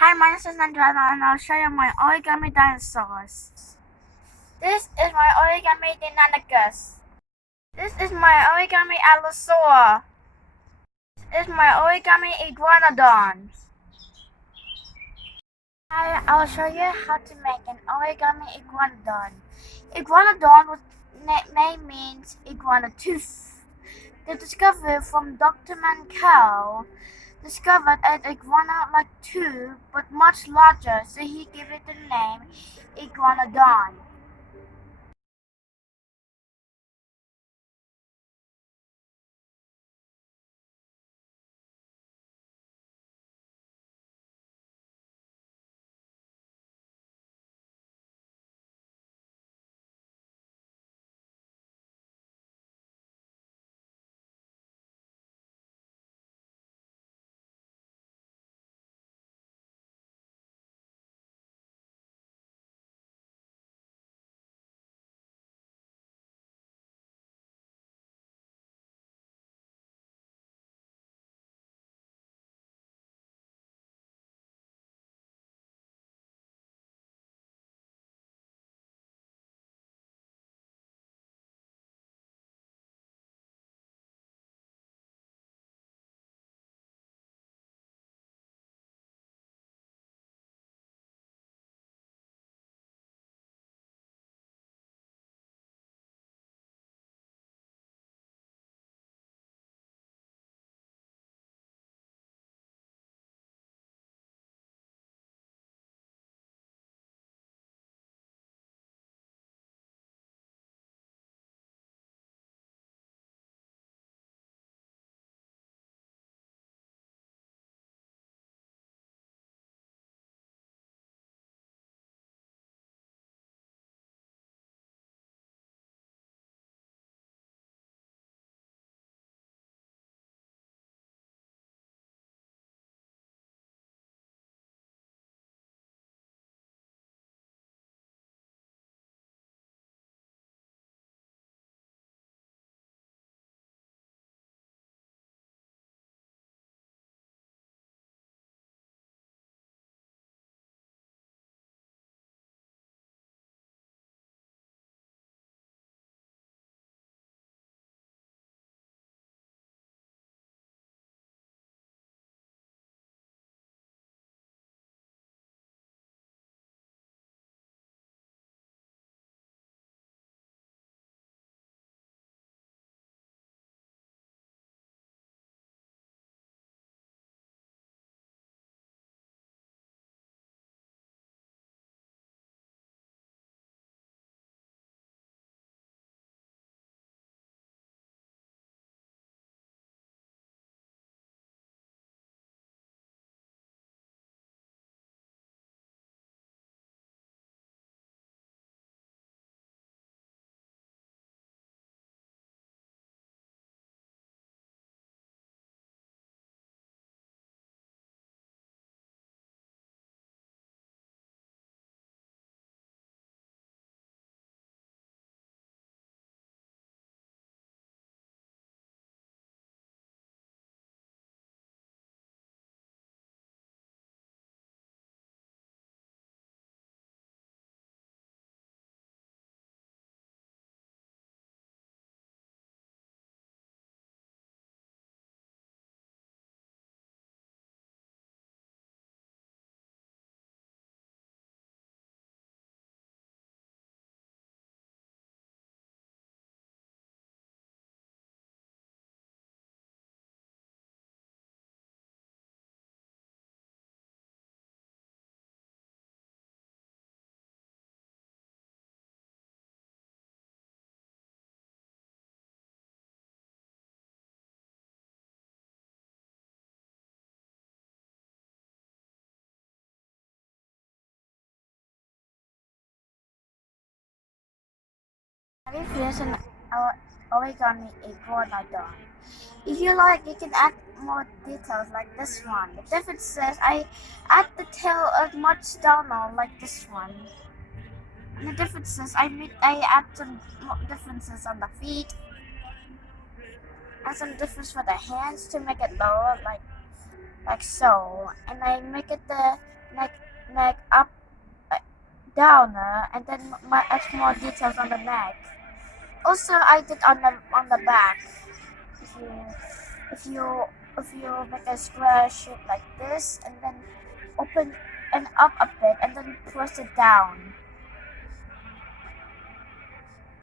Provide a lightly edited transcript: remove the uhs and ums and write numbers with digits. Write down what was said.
Hi, my name is Nandrina and I'll show you my Origami Dinosaurs. This is my Origami Dinosaurs. This is my Origami Allosaur. This is my Origami Iguanodon. I'll show you how to make an Origami Iguanodon. Iguanodon name means iguana tooth. The discovery from Dr. Mankell discovered an iguana like tooth but much larger, so he gave it the name Iguanodon. Have you finished an origami iguanodon? If you like, you can add more details like this one. The differences, I add the tail much downer like this one. And the differences, I add some differences on the feet and some difference for the hands to make it lower like so. And I make it the like up, uh, down, and then add more details on the neck. Also, I did on the back. If you if you if you make a square shape like this and then open and up a bit and then press it down.